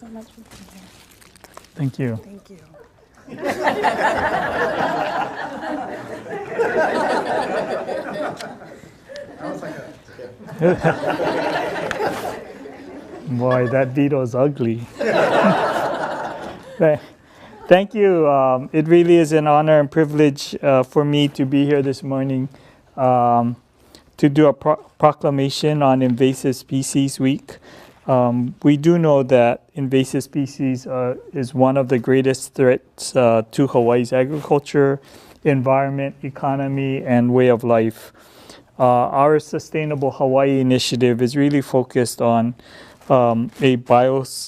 so much for being here. Thank you. Thank you. Boy, that veto's ugly. Thank you. It really is an honor and privilege for me to be here this morning to do a proclamation on Invasive Species Week. We do know that invasive species is one of the greatest threats to Hawaii's agriculture, environment, economy, and way of life. Our Sustainable Hawaii initiative is really focused on a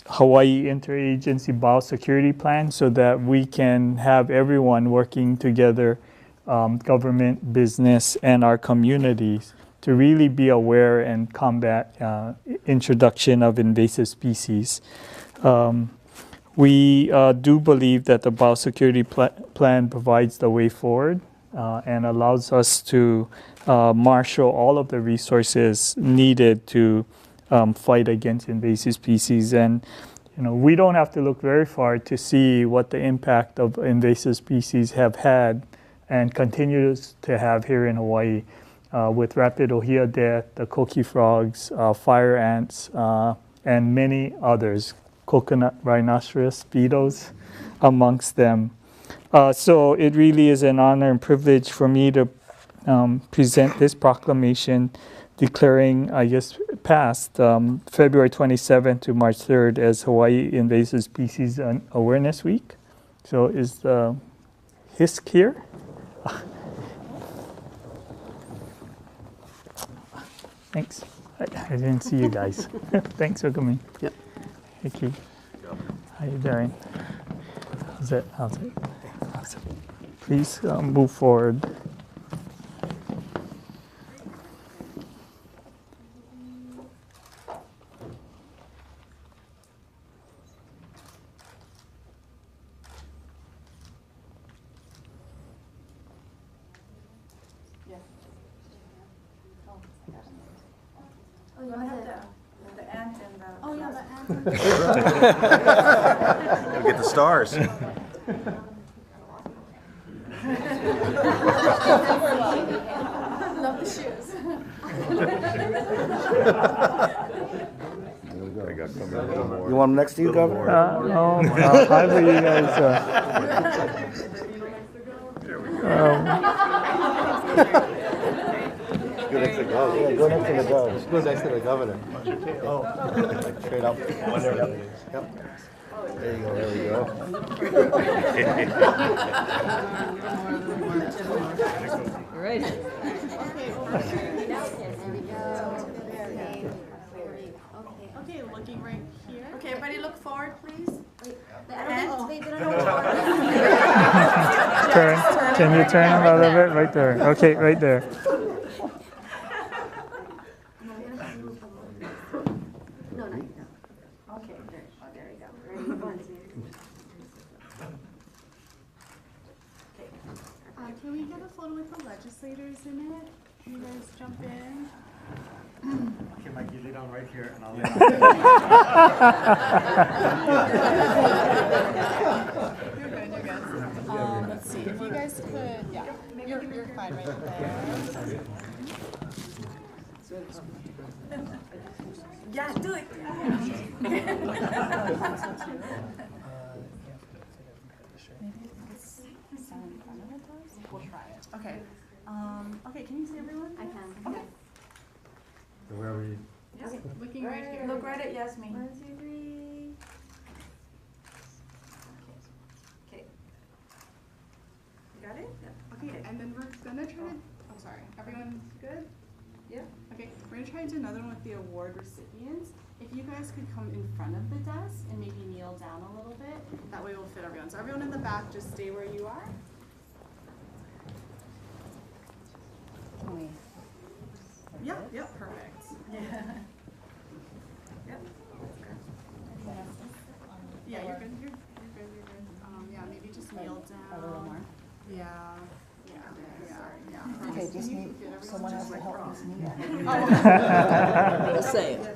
Hawaii interagency biosecurity plan so that we can have everyone working together, government, business, and our communities to really be aware and combat introduction of invasive species. We do believe that the biosecurity plan provides the way forward and allows us to marshal all of the resources needed to fight against invasive species. And we don't have to look very far to see what the impact of invasive species have had and continues to have here in Hawaii with rapid ohia death, the coqui frogs, fire ants, and many others, coconut rhinoceros, beetles amongst them. So it really is an honor and privilege for me to present this proclamation declaring, past February 27th to March 3rd as Hawaii Invasive Species Awareness Week. So is the HISC here? Thanks. I didn't see you guys. Thanks for coming. Yep. Hey, Keith. How you doing? How's it? Please move forward. Oh, you want to have the ant and the... Oh, yeah, the ant. Gotta get the stars. Love the shoes. You want them next to you, Governor? No, either you guys. Go next to the governor. Yeah, go next to the governor. Go next to the governor. Oh, like straight up. Yep. There you go. There you go. Right. Okay, looking right here. Okay, everybody look forward, please. Turn. Can you turn a little bit? Right there. Okay, right there. Okay, there we go. Can we get a photo with the legislators in it? Can you guys jump in? Okay, Mike, you lay down right here, and I'll lay down. You're good. Let's see, if you guys could, yeah, you're fine right there. Yeah, do it. We'll try it. Okay. Okay, can you see everyone? I can. Okay. So where are we? Just looking right here. Look right at Yasmin. 1, 2, 3. Okay. You got it? Okay, and then we're gonna try to, I'm sorry, everyone good? Yeah. Okay, we're gonna try to do another one with the award recipients. If you guys could come in front of the desk and maybe kneel down a little bit, that way we'll fit everyone. So everyone in the back, just stay where you are. Yep, perfect. Yeah. Yep. Yeah, you're good. You're good. Yeah, maybe just kneel down. A little more. Yeah. Okay, just need, someone has to help us kneel. Oh. We'll say it. Okay,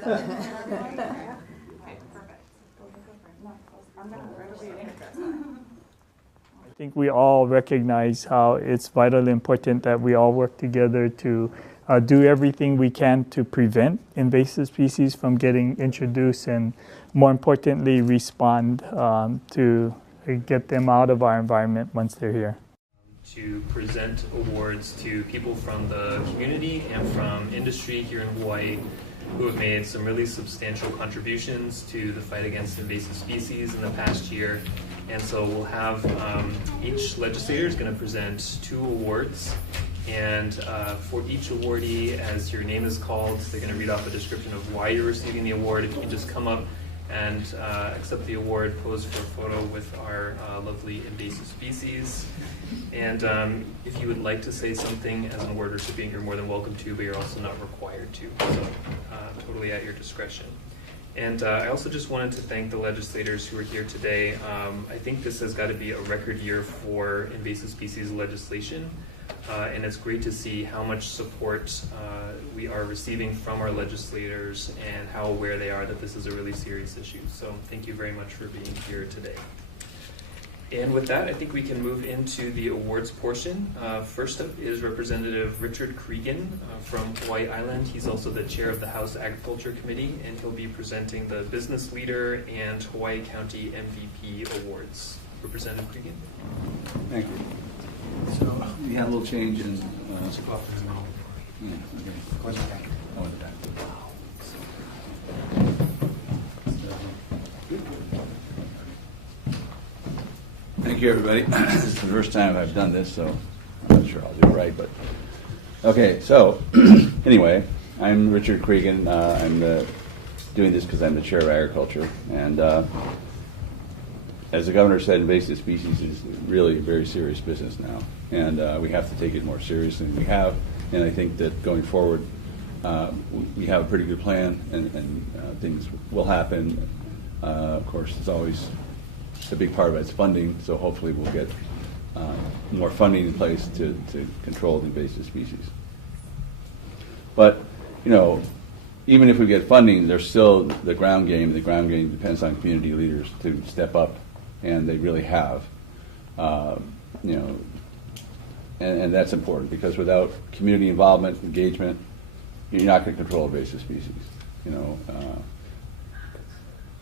perfect. I'm gonna be an interest. I think we all recognize how it's vitally important that we all work together to do everything we can to prevent invasive species from getting introduced and, more importantly, respond to get them out of our environment once they're here. To present awards to people from the community and from industry here in Hawaii who have made some really substantial contributions to the fight against invasive species in the past year. And so we'll have each legislator is going to present 2 awards. And for each awardee, as your name is called, they're going to read off a description of why you're receiving the award. If you can just come up and accept the award, pose for a photo with our lovely invasive species. And if you would like to say something as an award recipient, you're more than welcome to, but you're also not required to. So totally at your discretion. And I also just wanted to thank the legislators who are here today. I think this has got to be a record year for invasive species legislation. And it's great to see how much support we are receiving from our legislators and how aware they are that this is a really serious issue. So thank you very much for being here today. And with that, I think we can move into the awards portion. First up is Representative Richard Cregan from Hawaii Island. He's also the chair of the House Agriculture Committee, and he'll be presenting the Business Leader and Hawaii County MVP awards. Representative Cregan. Thank you. So we had a little change in. Yeah, okay. Oh, in the back. Thank you, everybody. This is the first time I've done this, so I'm not sure I'll do it right. But okay, so anyway, I'm Richard Cregan. I'm doing this because I'm the chair of agriculture, and as the governor said, invasive species is really a very serious business now, and we have to take it more seriously than we have. And I think that going forward, we have a pretty good plan, and things will happen. Of course, it's always a big part of it is funding, so hopefully we'll get more funding in place to control the invasive species. But, you know, even if we get funding, there's still the ground game. The ground game depends on community leaders to step up, and they really have. You know, and that's important because without community involvement, engagement, you're not going to control invasive species. You know,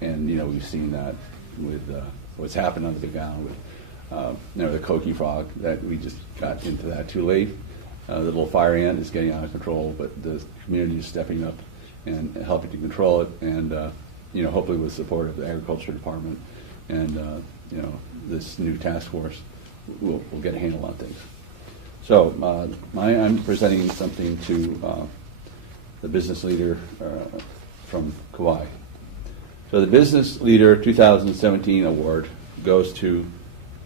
and you know we've seen that with what's happened under the ground with you know, the coqui frog, that we just got into that too late. The little fire ant is getting out of control, but the community is stepping up and helping to control it, and you know, hopefully with support of the agriculture department and you know, this new task force, we'll get a handle on things. So I'm presenting something to the business leader from Kauai. So the Business Leader 2017 award goes to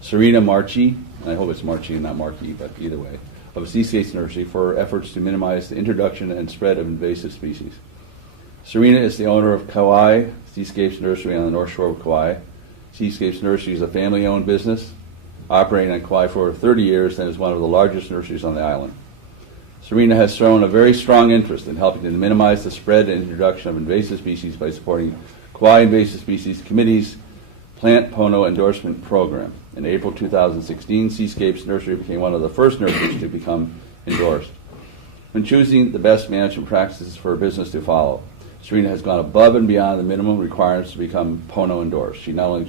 Serena Marchi, and I hope it's Marchi and not Markey, but either way, of Seascapes Nursery for efforts to minimize the introduction and spread of invasive species. Serena is the owner of Kauai Seascapes Nursery on the North Shore of Kauai. Seascapes Nursery is a family-owned business operating on Kauai for 30 years and is one of the largest nurseries on the island. Serena has shown a very strong interest in helping to minimize the spread and introduction of invasive species by supporting Kauai Invasive Species Committee's Plant Pono Endorsement Program. In April 2016, Seascapes Nursery became one of the first nurseries to become endorsed. When choosing the best management practices for a business to follow, Serena has gone above and beyond the minimum requirements to become Pono endorsed. She not only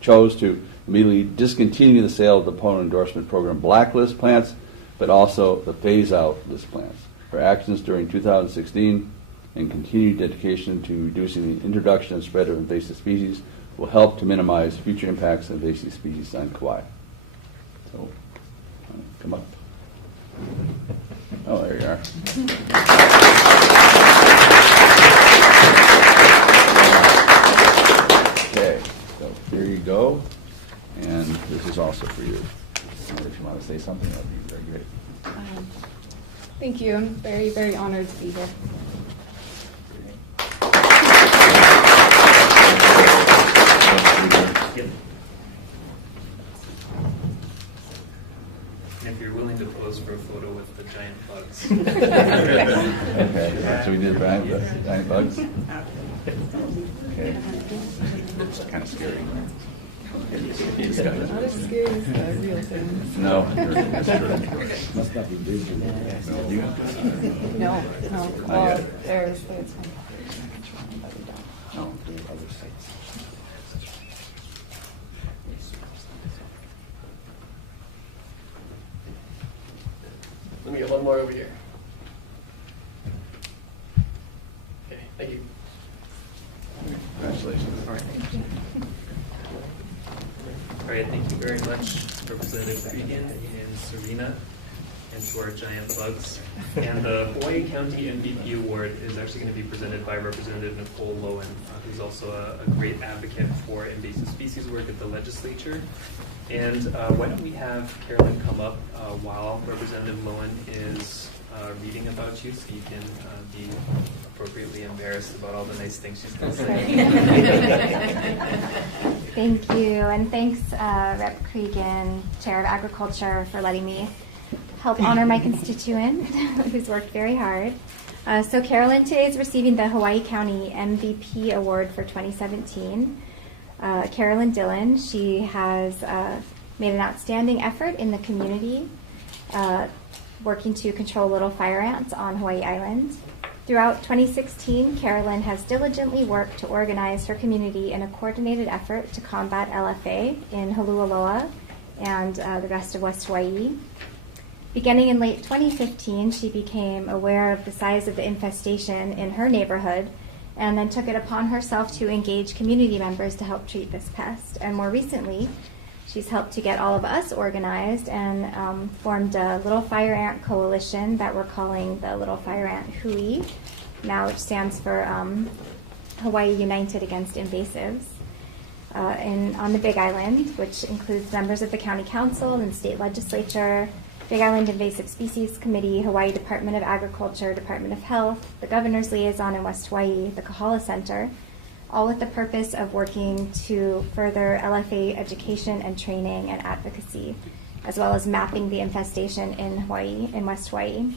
chose to immediately discontinue the sale of the Pono Endorsement Program blacklist plants, but also the phase-out list plants. Her actions during 2016 and continued dedication to reducing the introduction and spread of invasive species will help to minimize future impacts of invasive species on Kauai. So, come up. Oh, there you are. Okay, so here you go, and this is also for you. And if you want to say something, that would be very great. Thank you. I'm very, very honored to be here. If you're willing to pose for a photo with the giant bugs. Okay, so we did giant bugs. Okay, it's kind of scary. Not as scary as the real things. No, that's true. Must not be digital. No. Not Well, yet. there's it's fine. But we don't. No, through other sites. Let me get one more over here. Okay, thank you. Congratulations. All right. All right, thank you very much, Representative Regan and Serena, and to our giant bugs. And the Hawaii County MVP Award is actually going to be presented by Representative Nicole Lowen, who's also a great advocate for invasive species work at the legislature. And why don't we have Carolyn come up while Representative Lowen is reading about you, so you can be appropriately embarrassed about all the nice things she's going to say. Thank you, and thanks, Rep. Cregan, Chair of Agriculture, for letting me help honor my constituent, who's worked very hard. So Carolyn today is receiving the Hawaii County MVP Award for 2017. Carolyn Dillon, she has made an outstanding effort in the community, working to control little fire ants on Hawaii Island. Throughout 2016, Carolyn has diligently worked to organize her community in a coordinated effort to combat LFA in Holualoa and the rest of West Hawaii. Beginning in late 2015, she became aware of the size of the infestation in her neighborhood and then took it upon herself to engage community members to help treat this pest. And more recently, she's helped to get all of us organized and formed a Little Fire Ant Coalition that we're calling the Little Fire Ant Hui, now which stands for Hawaii United Against Invasives, on the Big Island, which includes members of the County Council and State Legislature, Big Island Invasive Species Committee, Hawaii Department of Agriculture, Department of Health, the Governor's Liaison in West Hawaii, the Kahala Center, all with the purpose of working to further LFA education and training and advocacy, as well as mapping the infestation in Hawaii, in West Hawaii.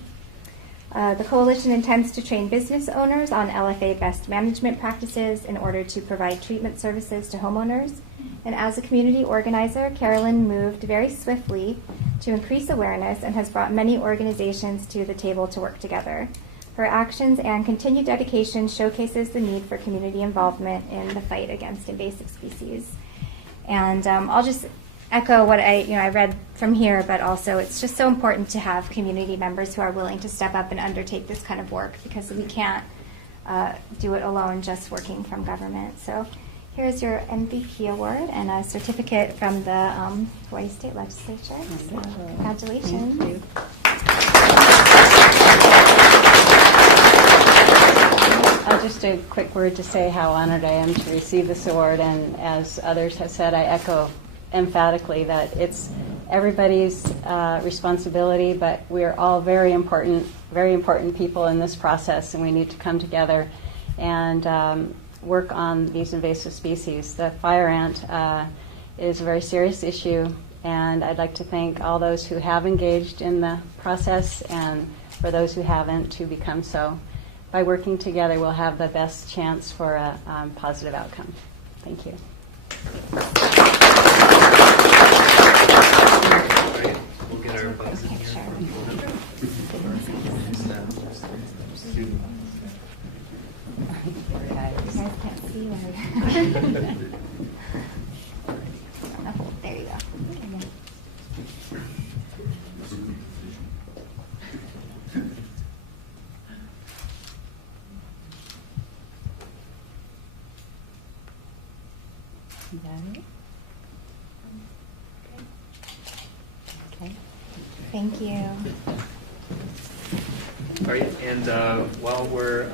The coalition intends to train business owners on LFA best management practices in order to provide treatment services to homeowners. And as a community organizer, Carolyn moved very swiftly to increase awareness and has brought many organizations to the table to work together. Her actions and continued dedication showcases the need for community involvement in the fight against invasive species. And I'll just echo what I read from here, but also it's just so important to have community members who are willing to step up and undertake this kind of work, because we can't do it alone just working from government. So here's your MVP award and a certificate from the Hawaii State Legislature. So congratulations. Thank you. Just a quick word to say how honored I am to receive this award, and as others have said, I echo emphatically that it's everybody's responsibility, but we're all very important people in this process, and we need to come together and work on these invasive species. The fire ant is a very serious issue, and I'd like to thank all those who have engaged in the process, and for those who haven't, to become so. By working together, we'll have the best chance for a positive outcome. Thank you. We'll get our bugs in here. You guys can't see that. There you go. Is that it? Okay. Thank you. All right, and while we're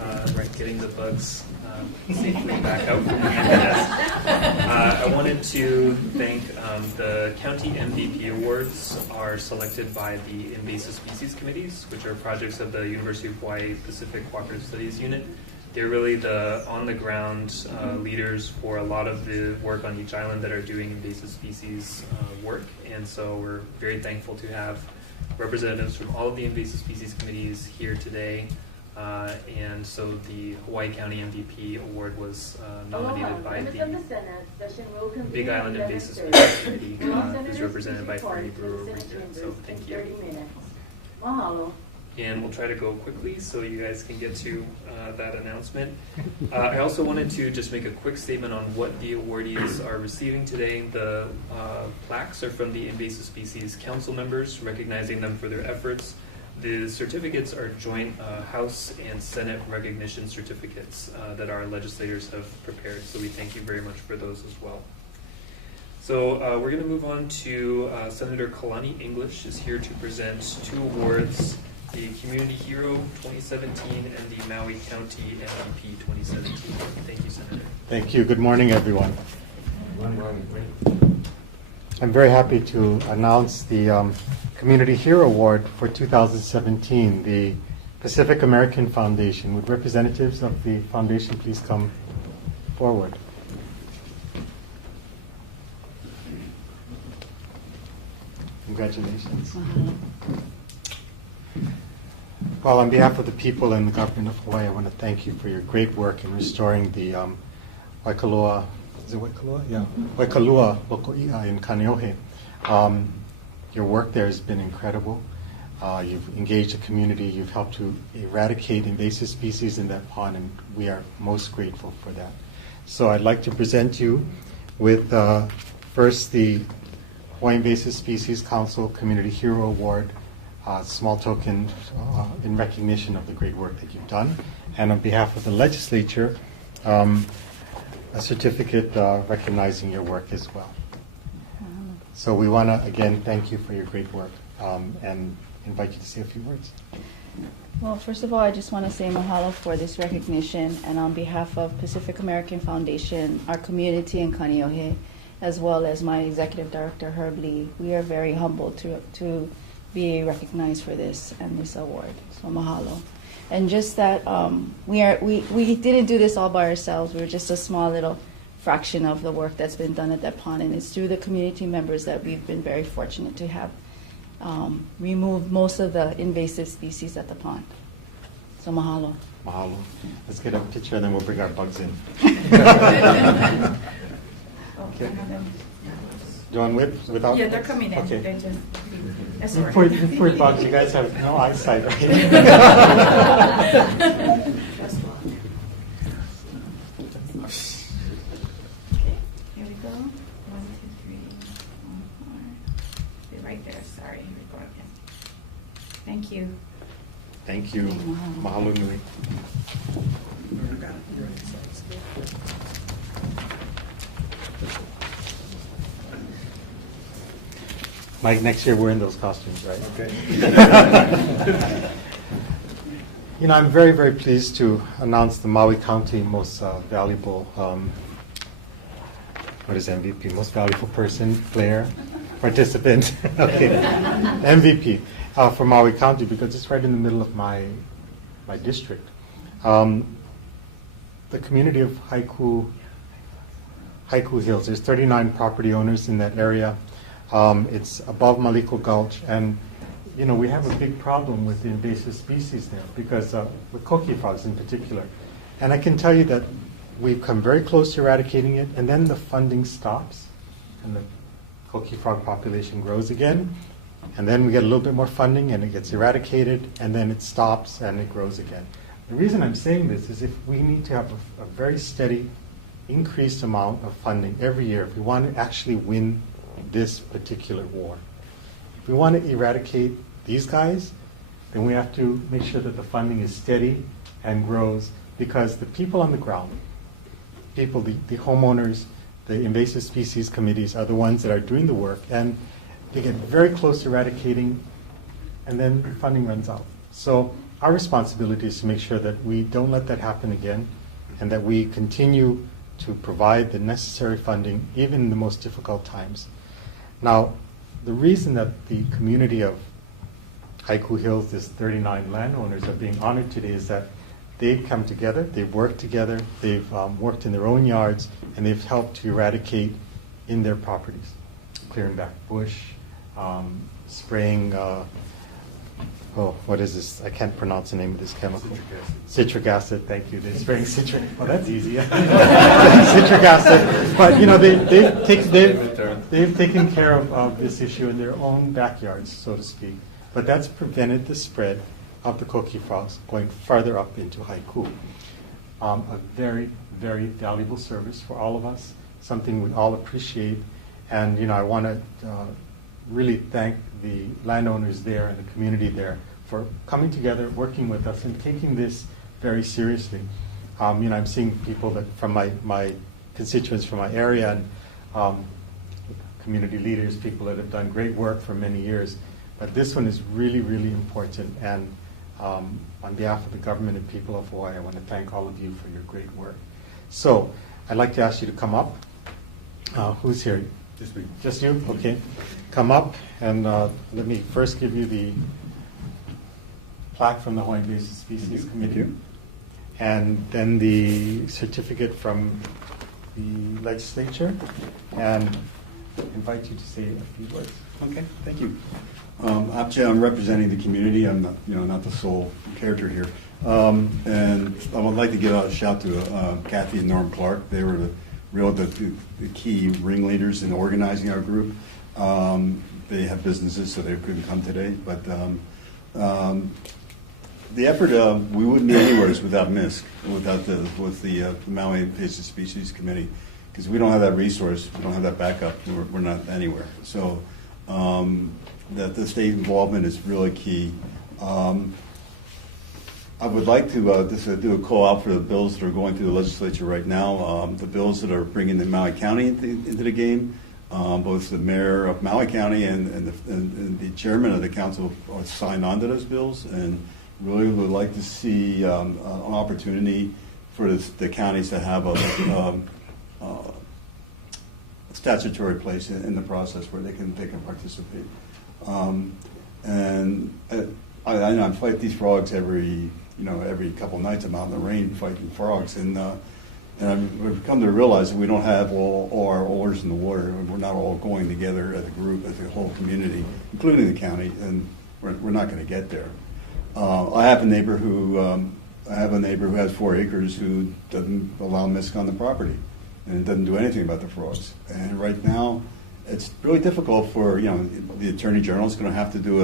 getting the bugs safely back out from the nest, I wanted to thank the County MVP Awards are selected by the Invasive Species Committees, which are projects of the University of Hawaii Pacific Cooperative Studies Unit. They're really the on-the-ground leaders for a lot of the work on each island that are doing invasive species work, and so we're very thankful to have representatives from all of the invasive species committees here today And so the Hawaii County MVP award was nominated by the Big Island Invasive Species Committee, who's represented by Freddie Brewer over here. So thank you. And we'll try to go quickly so you guys can get to that announcement. I also wanted to just make a quick statement on what the awardees are receiving today. The plaques are from the Invasive Species Council members, recognizing them for their efforts. The certificates are joint House and Senate recognition certificates that our legislators have prepared. So we thank you very much for those as well. So we're going to move on to Senator Kalani English is here to present 2 awards, the Community Hero 2017 and the Maui County MVP 2017. Thank you, Senator. Thank you. Good morning, everyone. I'm very happy to announce the Community Hero Award for 2017. The Pacific American Foundation. Would representatives of the foundation please come forward? Congratulations. Well, on behalf of the people and the government of Hawaii, I want to thank you for your great work in restoring the Waikalua, is it Waikalua? Yeah, Waikalua Loko'i'a in Kaneohe. Your work there has been incredible. You've engaged the community. You've helped to eradicate invasive species in that pond, and we are most grateful for that. So I'd like to present you with first the Hawaii Invasive Species Council Community Hero Award, small token in recognition of the great work that you've done. And on behalf of the legislature, a certificate recognizing your work as well. So we want to, again, thank you for your great work and invite you to say a few words. Well, first of all, I just want to say mahalo for this recognition, and on behalf of Pacific American Foundation, our community in Kaneohe, as well as my executive director, Herb Lee, we are very humbled to be recognized for this and this award. So mahalo. And just that we didn't do this all by ourselves. We were just a small little fraction of the work that's been done at that pond, and it's through the community members that we've been very fortunate to have removed most of the invasive species at the pond. So mahalo. Mahalo. Let's get a picture and then we'll bring our bugs in. Okay. Do you want whips without? Yeah, they're coming in. Okay. They're just, that's You all poor, right. you poor bugs, you guys have no eyesight, right? Okay, here we go. 1, 2, 3, 1, 4. Be right there. Sorry. Here we go again. Thank you. Thank you. Mahalo nui. Mike, next year we're in those costumes, right? Okay. You know, I'm very, very pleased to announce the Maui County most valuable, what is MVP? Most valuable person, player, participant. Okay, MVP for Maui County because it's right in the middle of my district. The community of Haiku Hills. There's 39 property owners in that area. It's above Maliko Gulch, and you know we have a big problem with the invasive species there because with koki frogs in particular. And I can tell you that we've come very close to eradicating it, and then the funding stops, and the koki frog population grows again, and then we get a little bit more funding, and it gets eradicated, and then it stops and it grows again. The reason I'm saying this is if we need to have a very steady, increased amount of funding every year if we want to actually win this particular war. If we want to eradicate these guys, then we have to make sure that the funding is steady and grows because the people on the ground, the homeowners, the invasive species committees are the ones that are doing the work, and they get very close to eradicating and then funding runs out. So our responsibility is to make sure that we don't let that happen again and that we continue to provide the necessary funding even in the most difficult times. Now, the reason that the community of Haiku Hills, this 39 landowners, are being honored today is that they've come together, they've worked together, they've worked in their own yards, and they've helped to eradicate in their properties, clearing back bush, spraying oh, what is this? I can't pronounce the name of this chemical. Citric acid. Thank you. They're spraying citric. Well, that's easy. Citric acid. But they've taken care of this issue in their own backyards, so to speak. But that's prevented the spread of the coqui frogs going further up into Haiku. A very, very valuable service for all of us. Something we all appreciate. And I want to really thank the landowners there and the community there for coming together, working with us, and taking this very seriously. I'm seeing people that from my constituents from my area and community leaders, people that have done great work for many years. But this one is really, really important. And on behalf of the government and people of Hawaii, I want to thank all of you for your great work. So I'd like to ask you to come up. Who's here? Just you? Okay. Come up and let me first give you the plaque from the Hawaii Invasive Species Committee, and then the certificate from the legislature, and invite you to say a few words. Okay, thank you. Actually, I'm representing the community. I'm not the sole character here. And I would like to give a shout to Kathy and Norm Clark. They were the key ringleaders in organizing our group. They have businesses, so they couldn't come today. But the effort, we wouldn't be anywhere without MISC, without the Maui Invasive Species Committee, because we don't have that resource, we don't have that backup. We're not anywhere. So that the state involvement is really key. I would like to just do a call out for the bills that are going through the legislature right now. The bills that are bringing the Maui County into the game. Both the mayor of Maui County and the chairman of the council are signed on to those bills, and really would like to see an opportunity for the counties to have a statutory place in the process where they can participate. And I fight these frogs every couple nights. I'm out in the rain fighting frogs, and I've come to realize that we don't have all our oars in the water. We're not all going together as a group, as a whole community, including the county, and we're not going to get there. I have a neighbor who has 4 acres who doesn't allow MISC on the property, and doesn't do anything about the frogs. And right now, it's really difficult for the Attorney General is going to have to do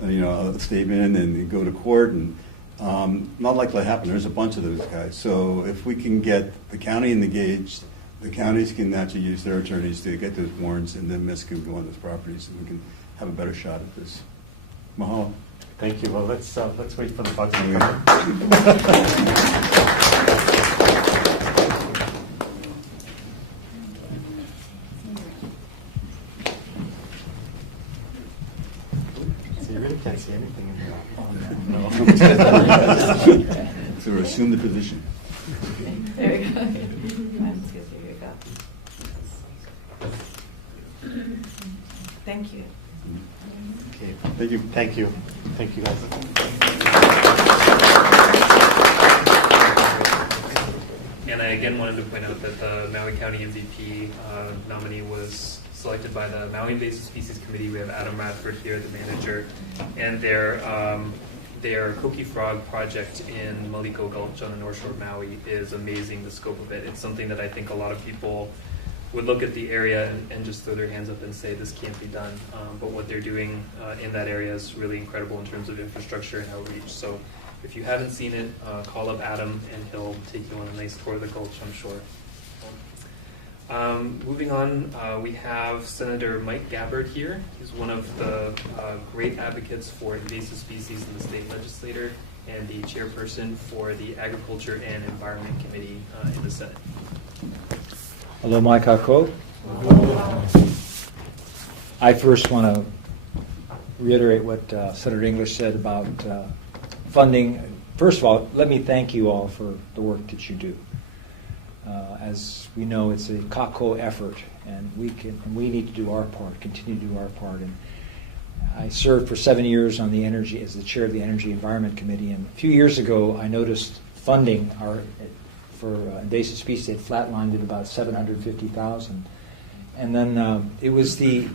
a statement and go to court, and not likely to happen. There's a bunch of those guys. So if we can get the county engaged, the counties can actually use their attorneys to get those warrants, and then MISC can go on those properties, and we can have a better shot at this. Mahalo. Thank you. Well, let's wait for the bugs to come So you really can't see anything in here. So assume the position. There we go. That's good. There we go. Thank you. Okay. Thank you. Thank you. Thank you, guys. And I again wanted to point out that the Maui County MVP nominee was selected by the Maui Invasive Species Committee. We have Adam Radford here, the manager, and their coqui frog project in Maliko Gulch on the North Shore of Maui is amazing, the scope of it. It's something that I think a lot of people would look at the area and just throw their hands up and say this can't be done. But what they're doing in that area is really incredible in terms of infrastructure and outreach. So if you haven't seen it, call up Adam and he'll take you on a nice tour of the Gulch, I'm sure. Moving on, we have Senator Mike Gabbard here. He's one of the great advocates for invasive species in the state legislature and the chairperson for the Agriculture and Environment Committee in the Senate. Hello, Mike Ako. I first want to reiterate what Senator English said about funding. First of all, let me thank you all for the work that you do. As we know, it's a kako effort, and we need to do our part, continue to do our part. And I served for 7 years on the energy as the chair of the Energy Environment Committee. And a few years ago, I noticed funding for invasive species had flatlined at about $750,000, and then it was the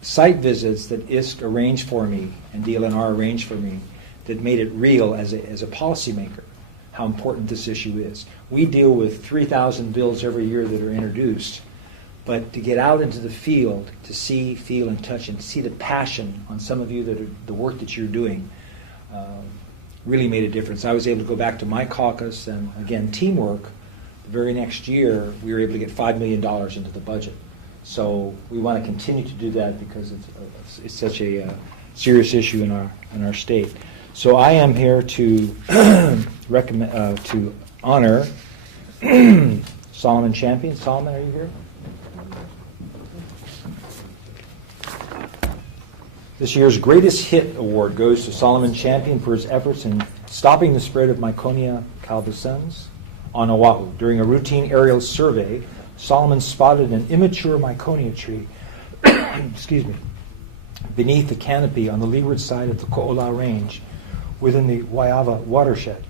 site visits that ISK arranged for me and DLNR arranged for me that made it real as a policymaker how important this issue is. We deal with 3,000 bills every year that are introduced, but to get out into the field, to see, feel, and touch, and see the passion on some of you that are the work that you're doing really made a difference. I was able to go back to my caucus, and again, teamwork. The very next year, we were able to get $5 million into the budget. So we want to continue to do that because it's such a serious issue in our state. So I am here to recommend to honor Solomon Champion. Solomon, are you here? This year's Greatest Hit Award goes to Solomon Champion for his efforts in stopping the spread of Myconia calvescens on Oahu. During a routine aerial survey, Solomon spotted an immature Myconia tree excuse me, beneath the canopy on the leeward side of the Ko'ola Range within the Waiava watershed.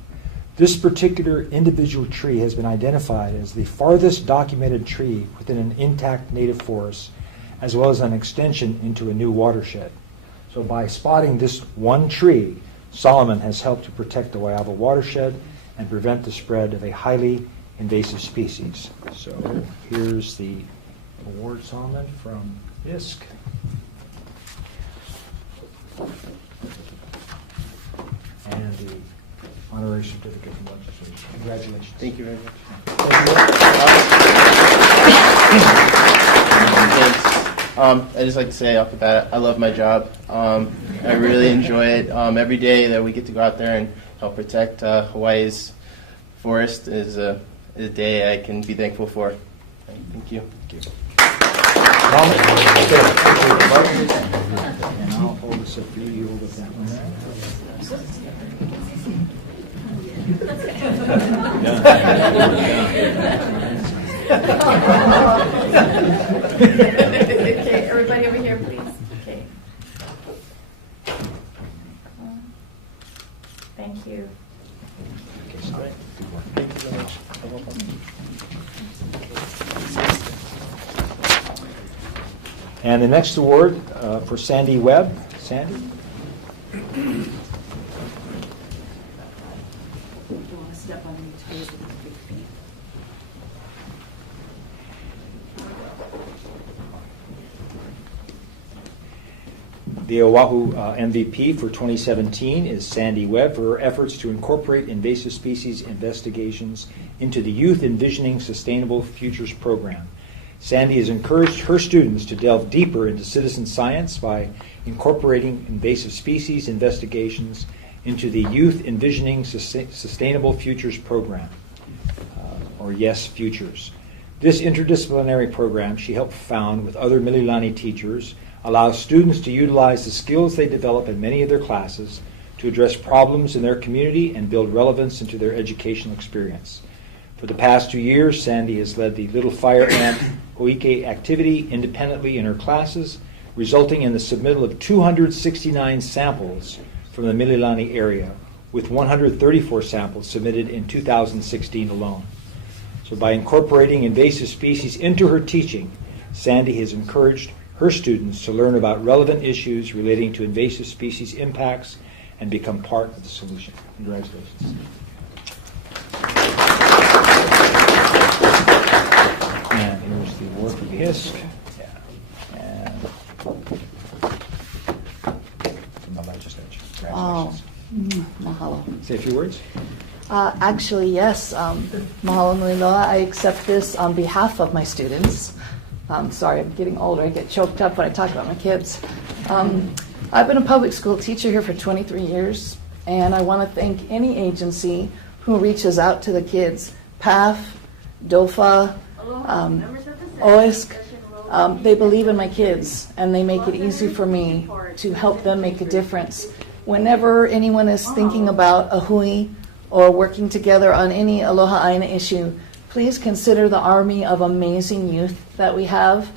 This particular individual tree has been identified as the farthest documented tree within an intact native forest, as well as an extension into a new watershed. So by spotting this one tree, Solomon has helped to protect the Waiava watershed and prevent the spread of a highly invasive species. So here's the award, Solomon, from ISK. And the honorary certificate from legislation. Congratulations. Thank you very much. Thanks. I just like to say off the bat, I love my job. I really enjoy it. Every day that we get to go out there and help protect Hawaii's forest is a day I can be thankful for. Thank you. Thank you. And I'll hold this up for you. You hold up that one. Okay, everybody over here, please. Okay. Thank you. Great. Thank you very much. And the next award for Sandy Webb. Sandy? Step on your toes with his big feet. The Oahu MVP for 2017 is Sandy Webb for her efforts to incorporate invasive species investigations into the Youth Envisioning Sustainable Futures program. Sandy has encouraged her students to delve deeper into citizen science by incorporating invasive species investigations into the Youth Envisioning Sustainable Futures program, or YES Futures. This interdisciplinary program she helped found with other Mililani teachers allows students to utilize the skills they develop in many of their classes to address problems in their community and build relevance into their educational experience. For the past 2 years, Sandy has led the Little Fire Ant Hoike activity independently in her classes, resulting in the submittal of 269 samples from the Mililani area, with 134 samples submitted in 2016 alone. So by incorporating invasive species into her teaching, Sandy has encouraged her students to learn about relevant issues relating to invasive species impacts and become part of the solution. Congratulations. And here's the award for the ISK. Yeah. And from the legislature. Congratulations. Mahalo. Say a few words. Actually, yes. Mahalo nui loa. I accept this on behalf of my students. Sorry, I'm getting older. I get choked up when I talk about my kids. I've been a public school teacher here for 23 years, and I want to thank any agency who reaches out to the kids. PAF, DOFA, OISC. They believe in my kids, and they make it easy for me to help them make a difference. Whenever anyone is thinking about a hui or working together on any Aloha Aina issue, please consider the army of amazing youth that we have.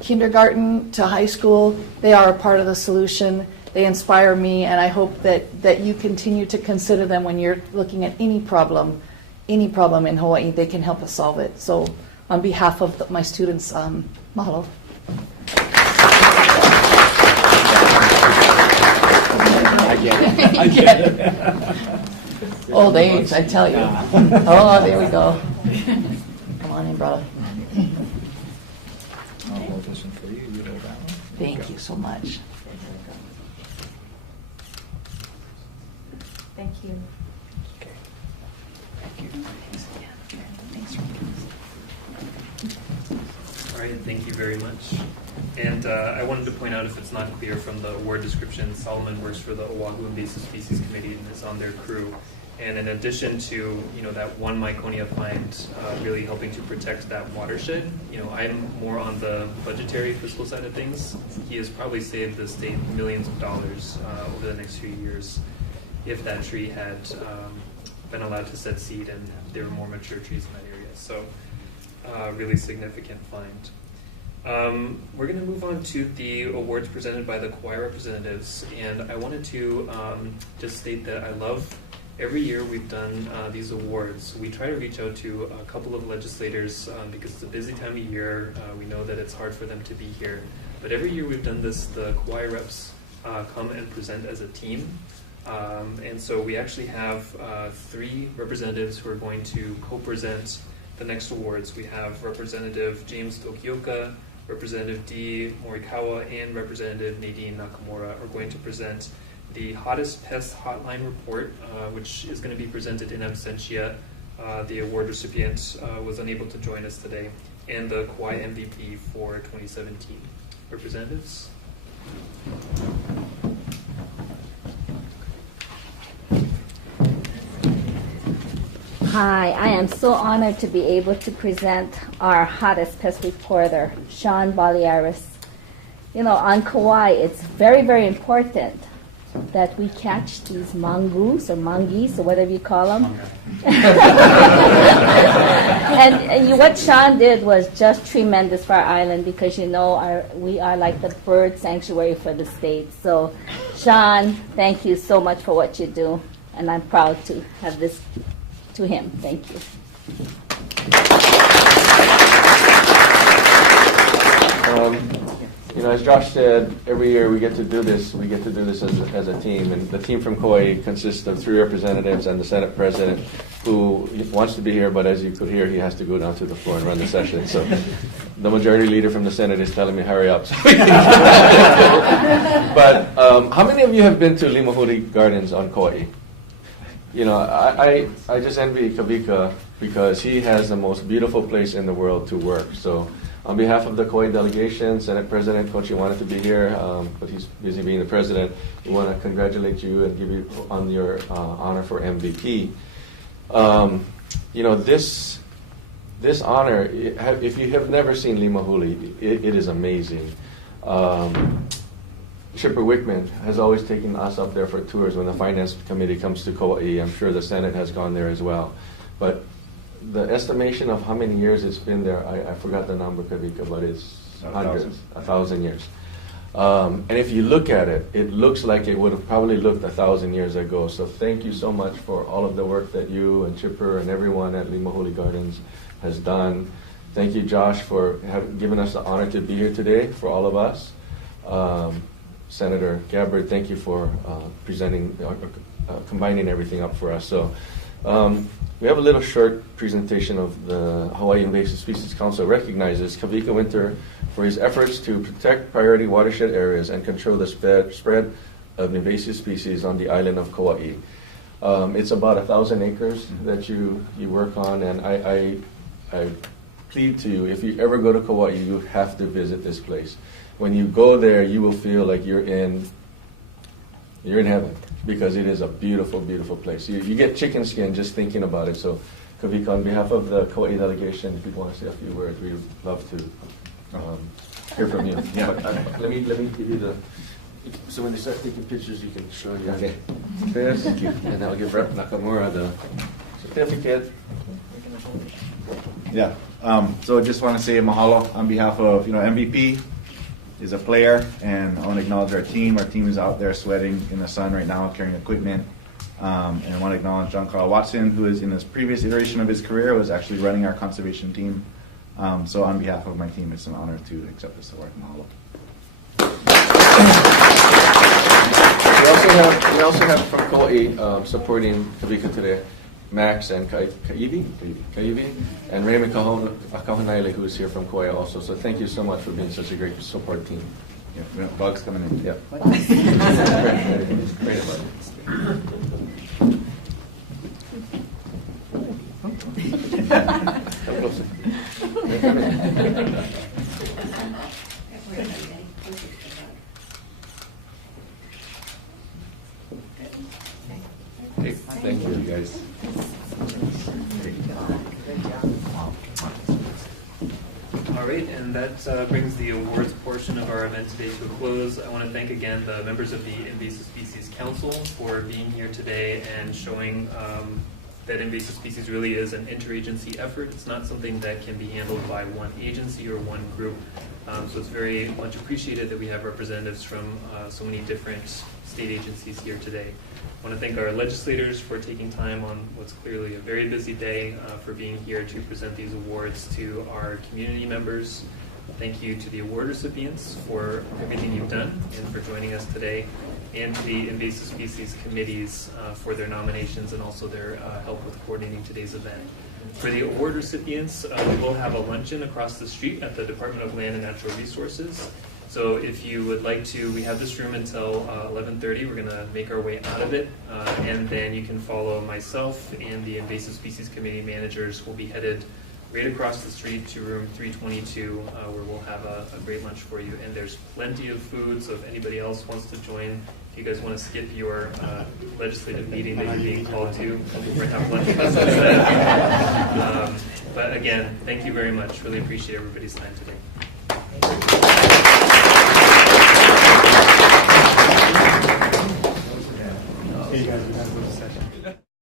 Kindergarten to high school, they are a part of the solution. They inspire me, and I hope that you continue to consider them when you're looking at any problem in Hawaii. They can help us solve it. So on behalf of my students, mahalo. I get it. I get it. Old age, I tell you. Oh, there we go. Come on in, brother. I'll hold this one for you. You hold that one. Thank you so much. Thank you. All right, thank you very much. And I wanted to point out, if it's not clear from the award description, Solomon works for the Oahu Invasive Species Committee and is on their crew. And in addition to that one Myconia find, really helping to protect that watershed, I'm more on the budgetary fiscal side of things. He has probably saved the state millions of dollars over the next few years if that tree had been allowed to set seed and there were more mature trees in that area. So really significant find. We're going to move on to the awards presented by the Kauai representatives, and I wanted to just state that I love every year we've done these awards. We try to reach out to a couple of legislators because it's a busy time of year. We know that it's hard for them to be here, but every year we've done this, the Kauai reps come and present as a team. And so we actually have 3 representatives who are going to co-present the next awards. We have Representative James Tokioka, Representative Dee Morikawa, and Representative Nadine Nakamura are going to present the Hottest Pest Hotline Report, which is going to be presented in absentia. The award recipient was unable to join us today, and the Kauai MVP for 2017. Representatives? Hi, I am so honored to be able to present our hottest pest reporter, Sean Baliaris. On Kauai, it's very, very important that we catch these mongoose or mongeese or whatever you call them. and what Sean did was just tremendous for our island because we are like the bird sanctuary for the state. So Sean, thank you so much for what you do, and I'm proud to have this to him. Thank you. As Josh said, every year we get to do this. We get to do this as a team, and the team from Kauai consists of 3 representatives and the Senate President, who wants to be here, but as you could hear, he has to go down to the floor and run the session. So the majority leader from the Senate is telling me, hurry up. But how many of you have been to Limahuli Gardens on Kauai? I just envy Kavika because he has the most beautiful place in the world to work. So on behalf of the Kauai delegation, Senate President Kochi wanted to be here, but he's busy being the president. We want to congratulate you and give you on your honor for MVP. This honor, if you have never seen Limahuli, it is amazing. Chipper Wickman has always taken us up there for tours when the Finance Committee comes to Kauai. I'm sure the Senate has gone there as well. But the estimation of how many years it's been there, I forgot the number, Kavika, but it's hundreds, 1,000 years. And if you look at it, it looks like it would have probably looked 1,000 years ago. So thank you so much for all of the work that you and Chipper and everyone at Limahuli Gardens has done. Thank you, Josh, for giving us the honor to be here today for all of us. Senator Gabbard, thank you for combining everything up for us. So we have a little short presentation of the Hawaii Invasive Species Council recognizes Kavika Winter for his efforts to protect priority watershed areas and control the spread of invasive species on the island of Kauai. It's about 1,000 acres that you work on, and I plead to you, if you ever go to Kauai, you have to visit this place. When you go there, you will feel like you're in heaven, because it is a beautiful, beautiful place. You get chicken skin just thinking about it. So, Kavika, on behalf of the Kauai delegation, if you want to say a few words, we'd love to hear from you. Yeah. Let me give you so when they start taking pictures, you can show you. Okay. This, and I'll give Rep Nakamura the certificate. Yeah. So I just want to say mahalo on behalf of MVP. Is a player, and I want to acknowledge our team. Our team is out there sweating in the sun right now, carrying equipment. And I want to acknowledge John Carl Watson, who is in his previous iteration of his career, was actually running our conservation team. So on behalf of my team, it's an honor to accept this award. Mahalo. We also also have from Kauai supporting Kavika today, Max and Kaivi, and Raymond Kahonaile, who is here from Kauai also. So thank you so much for being such a great support team. Yeah, we have bugs coming in. Yeah. Great about Come closer. Hey, thank you, guys. All right, and that brings the awards portion of our event today to a close. I want to thank again the members of the Invasive Species Council for being here today and showing that invasive species really is an interagency effort. It's not something that can be handled by one agency or one group. So it's very much appreciated that we have representatives from so many different state agencies here today. I want to thank our legislators for taking time on what's clearly a very busy day for being here to present these awards to our community members. Thank you to the award recipients for everything you've done and for joining us today, and to the invasive species committees for their nominations and also their help with coordinating today's event. For the award recipients, we will have a luncheon across the street at the Department of Land and Natural Resources. So if you would like to, we have this room until 11:30. We're going to make our way out of it, and then you can follow myself and the Invasive Species Committee managers. Will be headed right across the street to room 322, where we'll have a great lunch for you. And there's plenty of food, so if anybody else wants to join, if you guys want to skip your legislative meeting that you're being called to, we're have lunch with us instead. But again, thank you very much. Really appreciate everybody's time today.